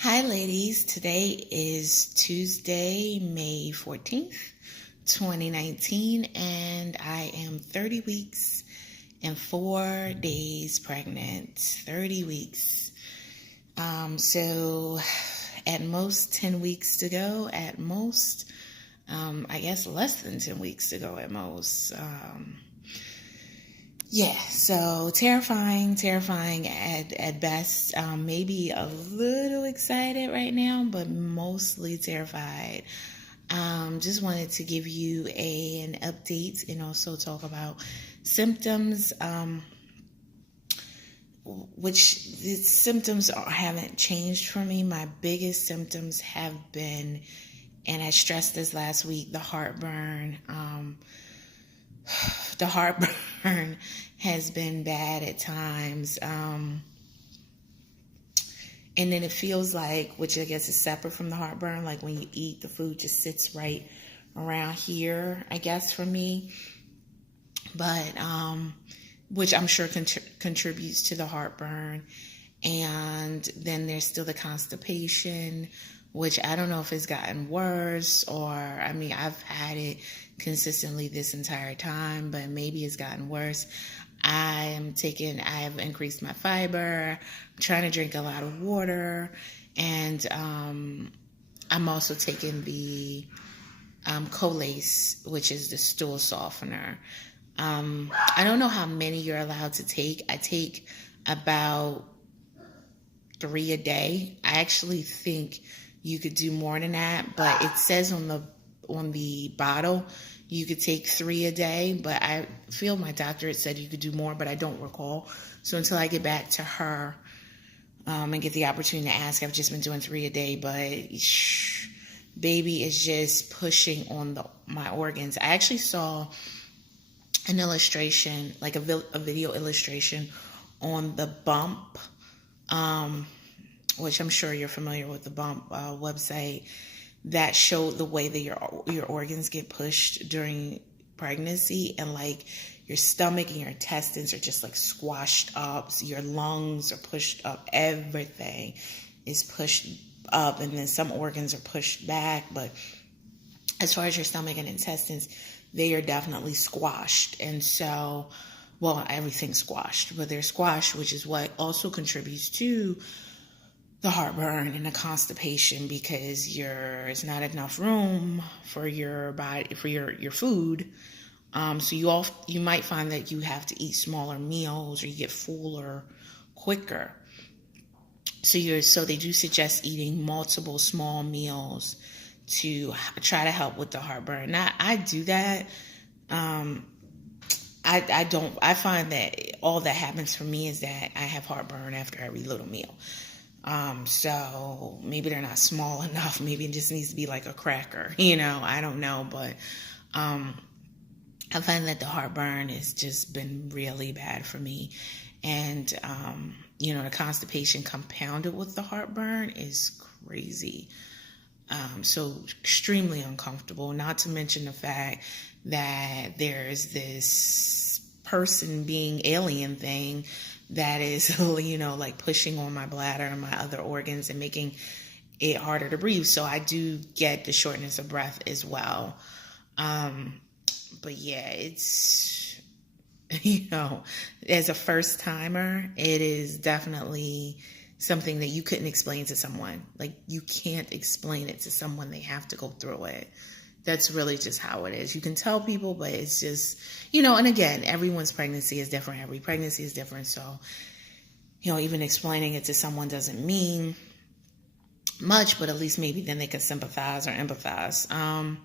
Hi, ladies. Today is Tuesday, May 14th, 2019, and I am 30 weeks and 4 days pregnant. 30 weeks. So at most 10 weeks to go, at most, I guess less than 10 weeks to go at most. Yeah, so terrifying at best. Maybe a little excited right now, but mostly terrified. Just wanted to give you an update and also talk about symptoms, which the symptoms haven't changed for me. My biggest symptoms have been, and I stressed this last week, the heartburn. The heartburn has been bad at times. And then it feels like, which I guess is separate from the heartburn, like when you eat, the food just sits right around here, I guess, for me. But, which I'm sure contributes to the heartburn. And then there's still the constipation, which I don't know if it's gotten worse or, I've had it consistently this entire time, but maybe it's gotten worse. I have increased my fiber. I'm trying to drink a lot of water. And I'm also taking the Colace, which is the stool softener. I don't know how many you're allowed to take. I take about 3 a day. I actually think you could do more than that, but it says on the bottle you could take 3 a day, but I feel my doctor had said you could do more, but I don't recall. So until I get back to her and get the opportunity to ask, I've just been doing 3 a day, but baby is just pushing on my organs. I actually saw an illustration, like a video illustration on the bump, which I'm sure you're familiar with the bump website, that showed the way that your organs get pushed during pregnancy, and like your stomach and your intestines are just like squashed up. So your lungs are pushed up. Everything is pushed up, and then some organs are pushed back. But as far as your stomach and intestines, they are definitely squashed. And so, well, everything's squashed, but they're squashed, which is what also contributes to the heartburn and the constipation, because there's not enough room for your body, for your food. So you might find that you have to eat smaller meals, or you get fuller quicker. So they do suggest eating multiple small meals to try to help with the heartburn. Now, I do that. I find that all that happens for me is that I have heartburn after every little meal. So maybe they're not small enough. Maybe it just needs to be like a cracker, I don't know. But, I find that the heartburn has just been really bad for me. And, the constipation compounded with the heartburn is crazy. So extremely uncomfortable, not to mention the fact that there's this person being alien thing that is, like pushing on my bladder and my other organs and making it harder to breathe. So I do get the shortness of breath as well. But yeah, it's, as a first timer, it is definitely something that you couldn't explain to someone. Like, you can't explain it to someone. They have to go through it. That's really just how it is. You can tell people, but it's just, and again, everyone's pregnancy is different. Every pregnancy is different. So, even explaining it to someone doesn't mean much, but at least maybe then they can sympathize or empathize. And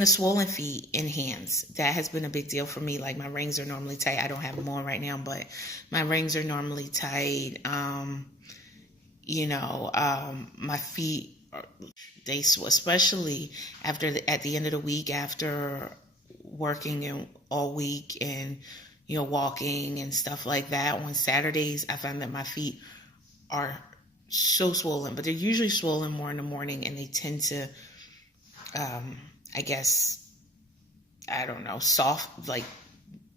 the swollen feet and hands, that has been a big deal for me. Like, my rings are normally tight. I don't have them on right now, but my rings are normally tight. My feet, especially at the end of the week, after working all week and, walking and stuff like that. On Saturdays, I find that my feet are so swollen, but they're usually swollen more in the morning, and they tend to, soft, like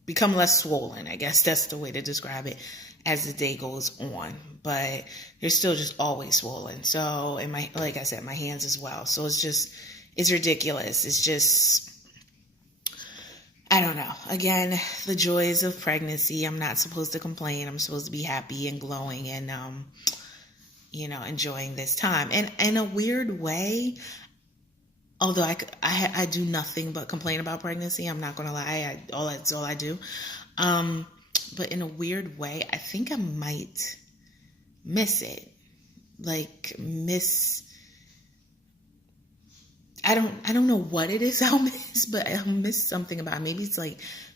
become less swollen. I guess that's the way to describe it as the day goes on, but they're still just always swollen. So, and like I said, my hands as well. So it's ridiculous. It's just, I don't know. Again, the joys of pregnancy. I'm not supposed to complain. I'm supposed to be happy and glowing and, enjoying this time. And in a weird way, although I do nothing but complain about pregnancy, I'm not going to lie. That's all I do. But in a weird way, I think I might miss it. I don't know what it is I'll miss, but I'll miss something about it. Maybe it's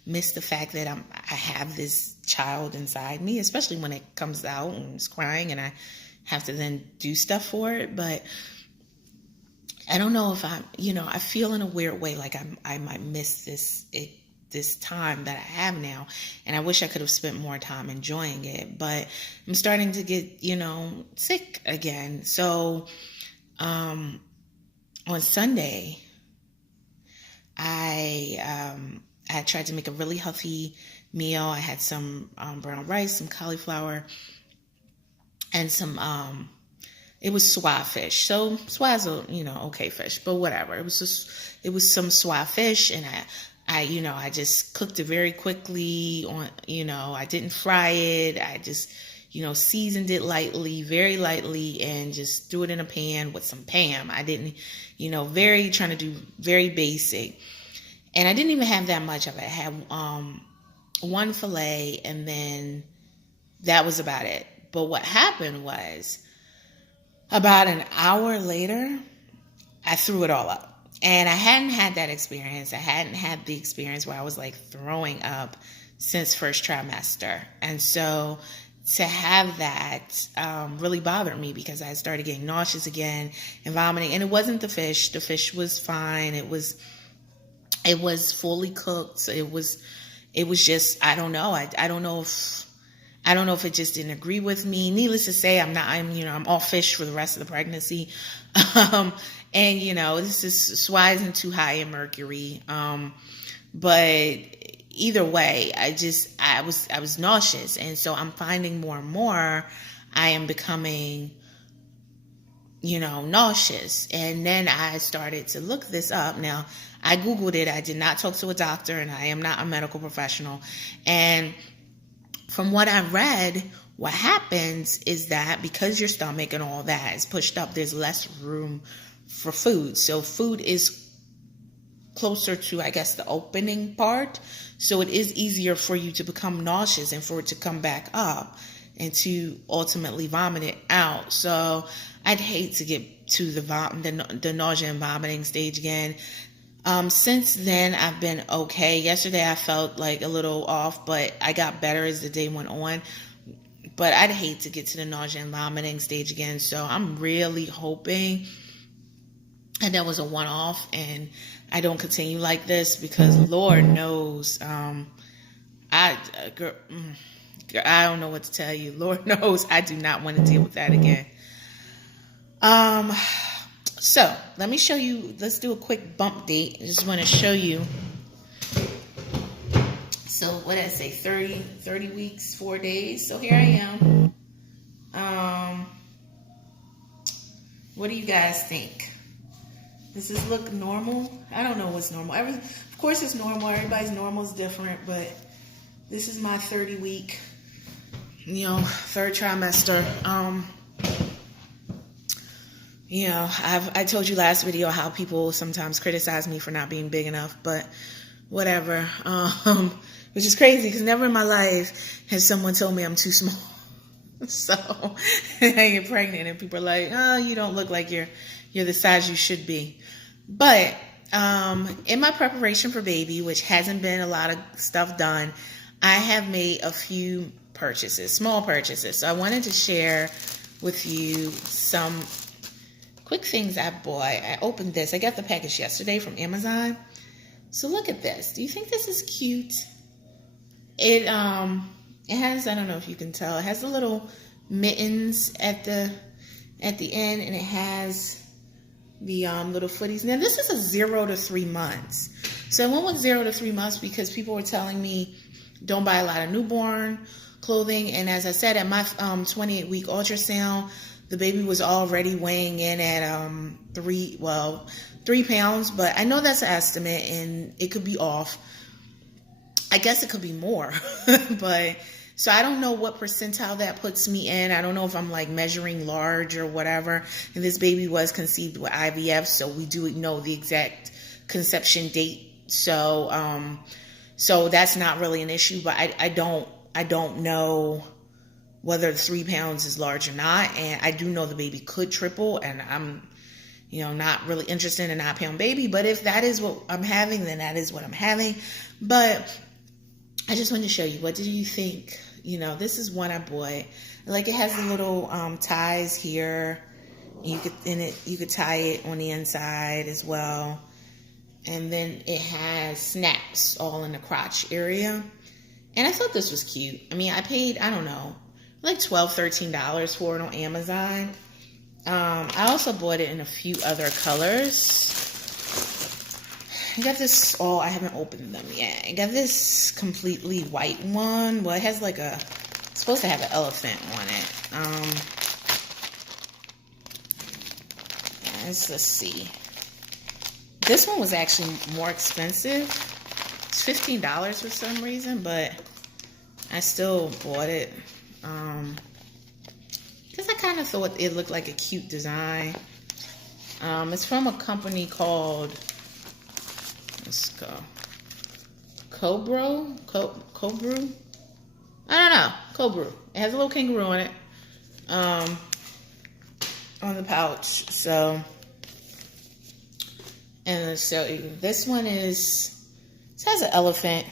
miss the fact that I have this child inside me, especially when it comes out and it's crying and I have to then do stuff for it. But I don't know if I feel in a weird way like I might miss this time that I have now, and I wish I could have spent more time enjoying it, but I'm starting to get, sick again. So, on Sunday, I tried to make a really healthy meal. I had some brown rice, some cauliflower, and some it was swai fish. So swai's okay fish, but whatever. It was some swai fish, and I just cooked it very quickly I didn't fry it. I just, seasoned it very lightly, and just threw it in a pan with some Pam. I didn't, trying to do very basic. And I didn't even have that much of it. I had one fillet, and then that was about it. But what happened was, about an hour later, I threw it all up. And I hadn't had that experience. I hadn't had the experience where I was throwing up since first trimester. And so to have that really bothered me, because I started getting nauseous again and vomiting. And it wasn't the fish. The fish was fine. It was fully cooked. It was just, I don't know. I don't know if it just didn't agree with me. Needless to say, I'm all fish for the rest of the pregnancy. And this is swai isn't too high in mercury. But either way, I was nauseous. And so I'm finding more and more I am becoming, nauseous. And then I started to look this up. Now, I Googled it. I did not talk to a doctor, and I am not a medical professional. And from what I read, what happens is that because your stomach and all that is pushed up, there's less room for food. So food is closer to, I guess, the opening part. So it is easier for you to become nauseous and for it to come back up and to ultimately vomit it out. So I'd hate to get to the nausea and vomiting stage again. Since then, I've been okay. Yesterday, I felt a little off, but I got better as the day went on. But I'd hate to get to the nausea and vomiting stage again. So I'm really hoping that was a one-off and I don't continue like this, because Lord knows, I don't know what to tell you. Lord knows I do not want to deal with that again. So let me show you, let's do a quick bump date. I just want to show you. So what did I say? 30 weeks, 4 days. So here I am. What do you guys think? Does this look normal? I don't know what's normal. Of course it's normal. Everybody's normal is different, but this is my 30 week, third trimester. I told you last video how people sometimes criticize me for not being big enough, but whatever. Which is crazy, because never in my life has someone told me I'm too small. So I get pregnant and people are like, oh, you don't look like you're the size you should be. But in my preparation for baby, which hasn't been a lot of stuff done, I have made a few purchases, small purchases. So I wanted to share with you some quick things I bought. I opened this. I got the package yesterday from Amazon. So look at this. Do you think this is cute? It has, I don't know if you can tell, it has the little mittens at the end, and it has the little footies. Now this is a 0 to 3 months. So I went with 0 to 3 months because people were telling me don't buy a lot of newborn clothing. And as I said, at my 28-week ultrasound, the baby was already weighing in at 3 pounds, but I know that's an estimate and it could be off. I guess it could be more, but so I don't know what percentile that puts me in. I don't know if I'm like measuring large or whatever. And this baby was conceived with IVF, so we do know the exact conception date. So, so that's not really an issue, but I don't know whether the 3 pounds is large or not. And I do know the baby could triple, and I'm, not really interested in a 9-pound baby. But if that is what I'm having, then that is what I'm having. But I just wanted to show you. What did you think? This is one I bought. Like, it has the little ties here. You could tie it on the inside as well. And then it has snaps all in the crotch area. And I thought this was cute. I mean, I paid, I don't know, like $12, $13 for it on Amazon. I also bought it in a few other colors. I got this, I haven't opened them yet. I got this completely white one. Well, it has like it's supposed to have an elephant on it. Let's see. This one was actually more expensive. It's $15 for some reason, but I still bought it. Because I kind of thought it looked like a cute design. It's from a company called, let's go, Cobru? I don't know. Cobru. It has a little kangaroo on it. On the pouch. So, and let's show you. This one it has an elephant.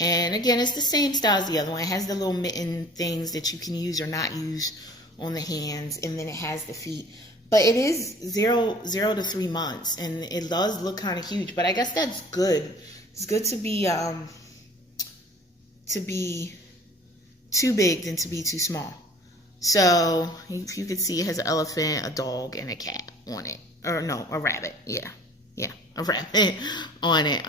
And again, it's the same style as the other one. It has the little mitten things that you can use or not use on the hands. And then it has the feet. But it is 0 to 3 months. And it does look kind of huge. But I guess that's good. It's good to be too big than to be too small. So if you could see, it has an elephant, a dog, and a cat on it. Or no, a rabbit. Yeah, a rabbit on it.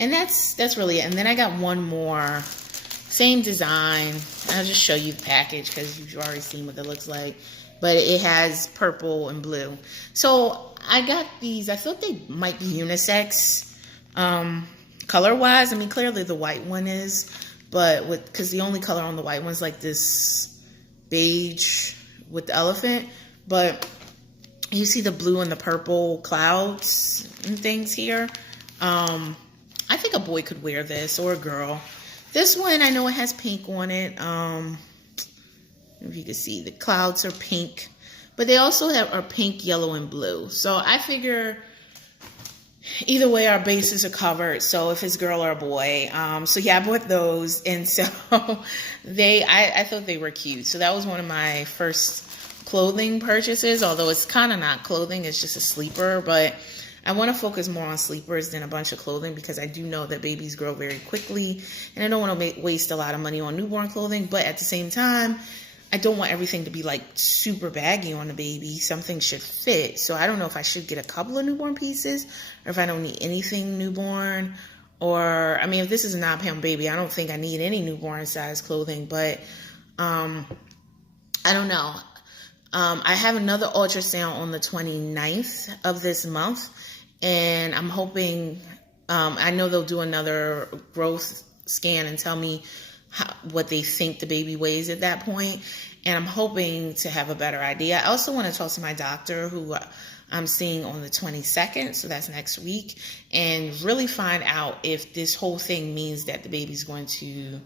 And that's really it. And then I got one more, same design. I'll just show you the package because you've already seen what it looks like. But it has purple and blue. So I got these. I thought they might be unisex color-wise. I mean, clearly the white one is. But because the only color on the white one's like this beige with the elephant. But you see the blue and the purple clouds and things here. I think a boy could wear this, or a girl. This one, I know it has pink on it. If you can see, the clouds are pink. But they also are pink, yellow, and blue. So I figure either way, our bases are covered. So if it's a girl or a boy. So yeah, I bought those. And so I thought they were cute. So that was one of my first clothing purchases. Although it's kind of not clothing. It's just a sleeper. But I want to focus more on sleepers than a bunch of clothing because I do know that babies grow very quickly. And I don't want to waste a lot of money on newborn clothing. But at the same time, I don't want everything to be like super baggy on the baby. Something should fit. So I don't know if I should get a couple of newborn pieces or if I don't need anything newborn. Or, I mean, if this is a 9-pound baby, I don't think I need any newborn size clothing. But I don't know. I have another ultrasound on the 29th of this month. And I'm hoping, I know they'll do another growth scan and tell me what they think the baby weighs at that point. And I'm hoping to have a better idea. I also want to talk to my doctor who I'm seeing on the 22nd. So that's next week. And really find out if this whole thing means that the baby's going to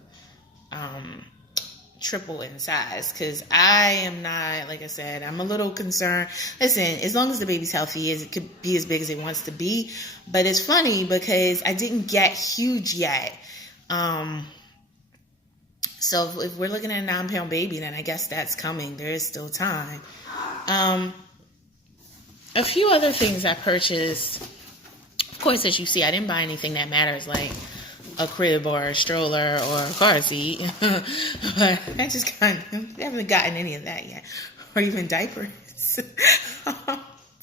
triple in size. Because I am not, like I said, I'm a little concerned. Listen, as long as the baby's healthy, it could be as big as it wants to be. But it's funny because I didn't get huge yet. So if we're looking at a 9-pound baby, then I guess that's coming. There is still time. A few other things I purchased. Of course, as you see, I didn't buy anything that matters, like a crib or a stroller or a car seat. But I just haven't gotten any of that yet. Or even diapers.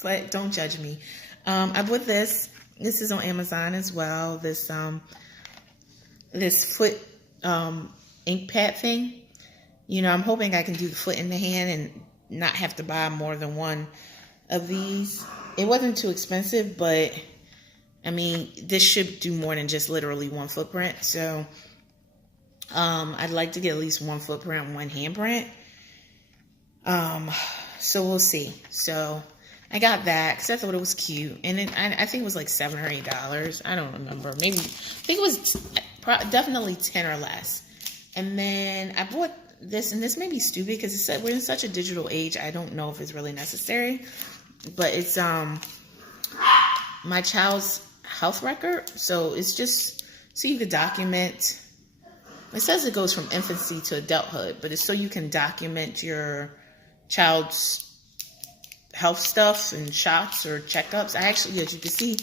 But don't judge me. I bought this. This is on Amazon as well. This foot ink pad thing. You know, I'm hoping I can do the foot in the hand and not have to buy more than one of these. It wasn't too expensive, but I mean, this should do more than just literally one footprint. So I'd like to get at least one footprint, one handprint. So we'll see. So I got that because I thought it was cute, and I think it was like $7 or $8. I don't remember. Maybe I think it was definitely 10 or less. And then I bought this, and this may be stupid because it said we're in such a digital age. I don't know if it's really necessary, but it's my child's health record. So it's just so you could document. It says it goes from infancy to adulthood, but it's so you can document your child's health stuff and shots or checkups. I actually, as you can see,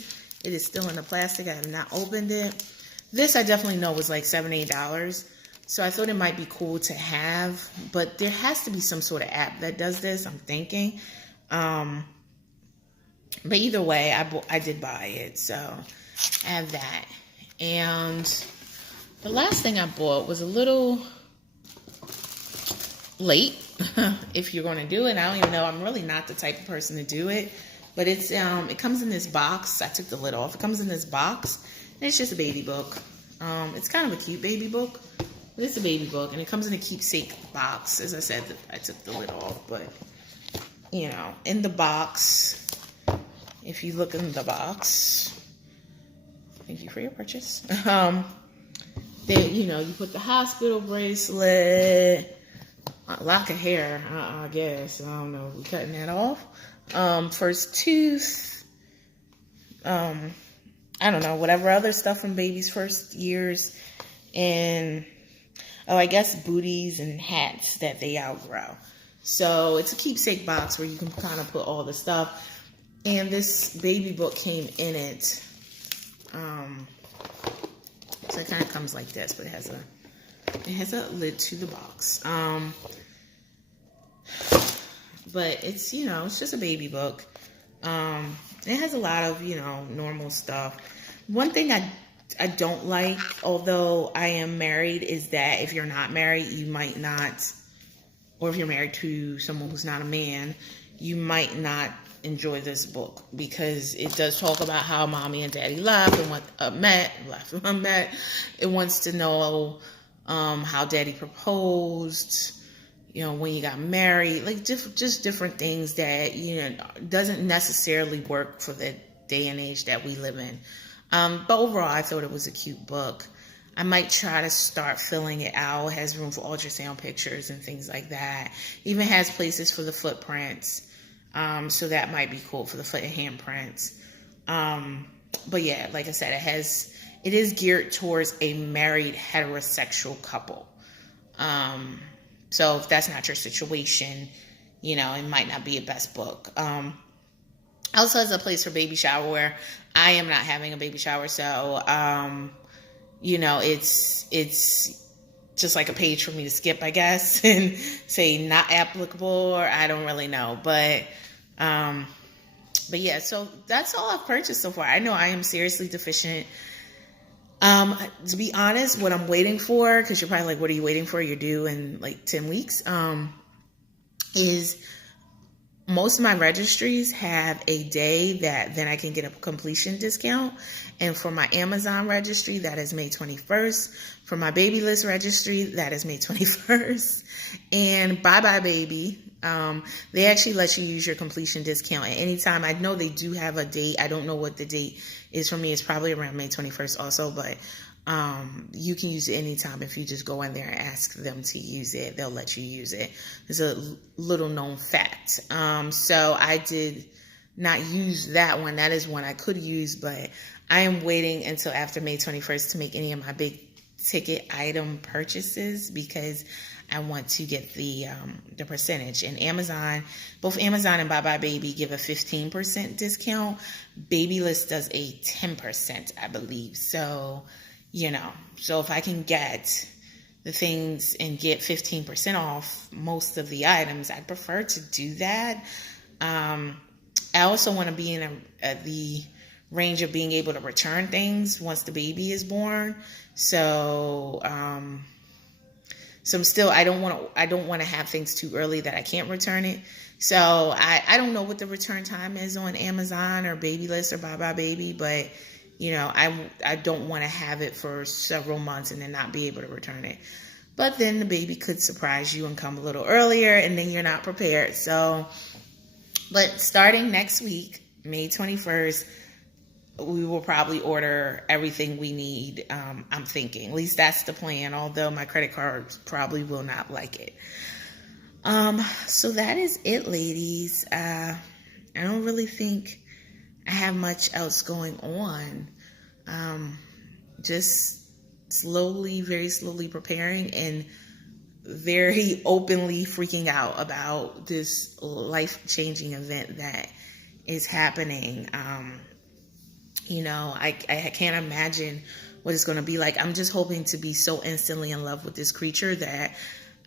it is still in the plastic. I have not opened it. This I definitely know was like $7, $8. So I thought it might be cool to have, but there has to be some sort of app that does this, I'm thinking. But either way, I did buy it, so I have that. And the last thing I bought was a little late, if you're going to do it. I don't even know. I'm really not the type of person to do it, but it's it comes in this box. I took the lid off. It comes in this box, and it's just a baby book. It's kind of a cute baby book, but it's a baby book, and it comes in a keepsake box. As I said, I took the lid off, but you know, in the box, if you look in the box, thank you for your purchase. Then, you know, you put the hospital bracelet, a lock of hair, I guess. I don't know. We're cutting that off. First tooth. I don't know. Whatever other stuff from baby's first years. And, I guess booties and hats that they outgrow. So it's a keepsake box where you can kind of put all the stuff. And this baby book came in it. So it kind of comes like this, but it has a lid to the box. But it's, you know, it's just a baby book. It has a lot of, you know, normal stuff. One thing I don't like, although I am married, is that if you're not married, you might not, or if you're married to someone who's not a man, you might not enjoy this book, because it does talk about how mommy and daddy left and met. It wants to know how daddy proposed, you know, when you got married, like just different things that, you know, doesn't necessarily work for the day and age that we live in. But overall, I thought it was a cute book. I might try to start filling it out. It has room for ultrasound pictures and things like that. Even has places for the footprints. So that might be cool for the foot and handprints. But yeah, like I said, it is geared towards a married heterosexual couple. So if that's not your situation, you know, it might not be a best book. Also has a place for baby shower where I am not having a baby shower. So, you know, it's just like a page for me to skip, I guess, and say not applicable, or I don't really know. But yeah, so that's all I've purchased so far. I know I am seriously deficient. To be honest, what I'm waiting for, because you're probably like, what are you waiting for? You're due in like 10 weeks, is most of my registries have a day that then I can get a completion discount. And for my Amazon registry, that is May 21st. For my baby list registry, that is May 21st. And Bye Bye Baby, they actually let you use your completion discount at any time. I know they do have a date. I don't know what the date is for me. It's probably around May 21st also, but you can use it anytime. If you just go in there and ask them to use it, they'll let you use it. It's a little known fact. So I did not use that one. That is one I could use, but I am waiting until after May 21st to make any of my big ticket item purchases, because I want to get the percentage. And Amazon, both Amazon and Bye Bye Baby give a 15% discount. Babylist does a 10%, I believe. So, you know, so if I can get the things and get 15% off most of the items, I'd prefer to do that. I also want to be in the range of being able to return things once the baby is born. So, So I don't want to have things too early that I can't return it. So I don't know what the return time is on Amazon or Babylist or Bye Bye Baby, but I don't want to have it for several months and then not be able to return it. But then the baby could surprise you and come a little earlier, and then you're not prepared. So, but starting next week, May 21st, we will probably order everything we need. I'm thinking, at least that's the plan, although my credit card probably will not like it. So that is it, ladies. I don't really think I have much else going on. Just very slowly preparing and very openly freaking out about this life-changing event that is happening. I can't imagine what it's going to be like. I'm just hoping to be so instantly in love with this creature that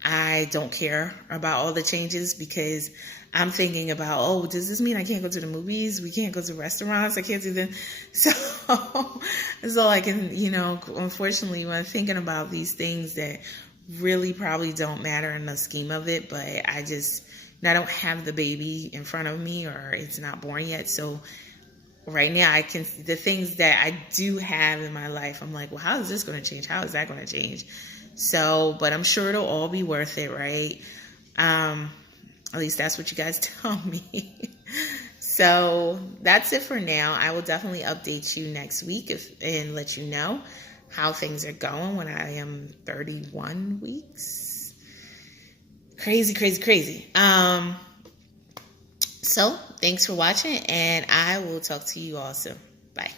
I don't care about all the changes, because I'm thinking about, does this mean I can't go to the movies? We can't go to restaurants? I can't do them. So I can, unfortunately, when I'm thinking about these things that really probably don't matter in the scheme of it, but I don't have the baby in front of me, or it's not born yet. So right now the things that I do have in my life, I'm like, well, how is this going to change? How is that going to change? So, but I'm sure it'll all be worth it, right? At least that's what you guys tell me. So that's it for now. I will definitely update you next week and let you know how things are going when I am 31 weeks. Crazy, crazy, crazy. So thanks for watching, and I will talk to you all soon. Bye.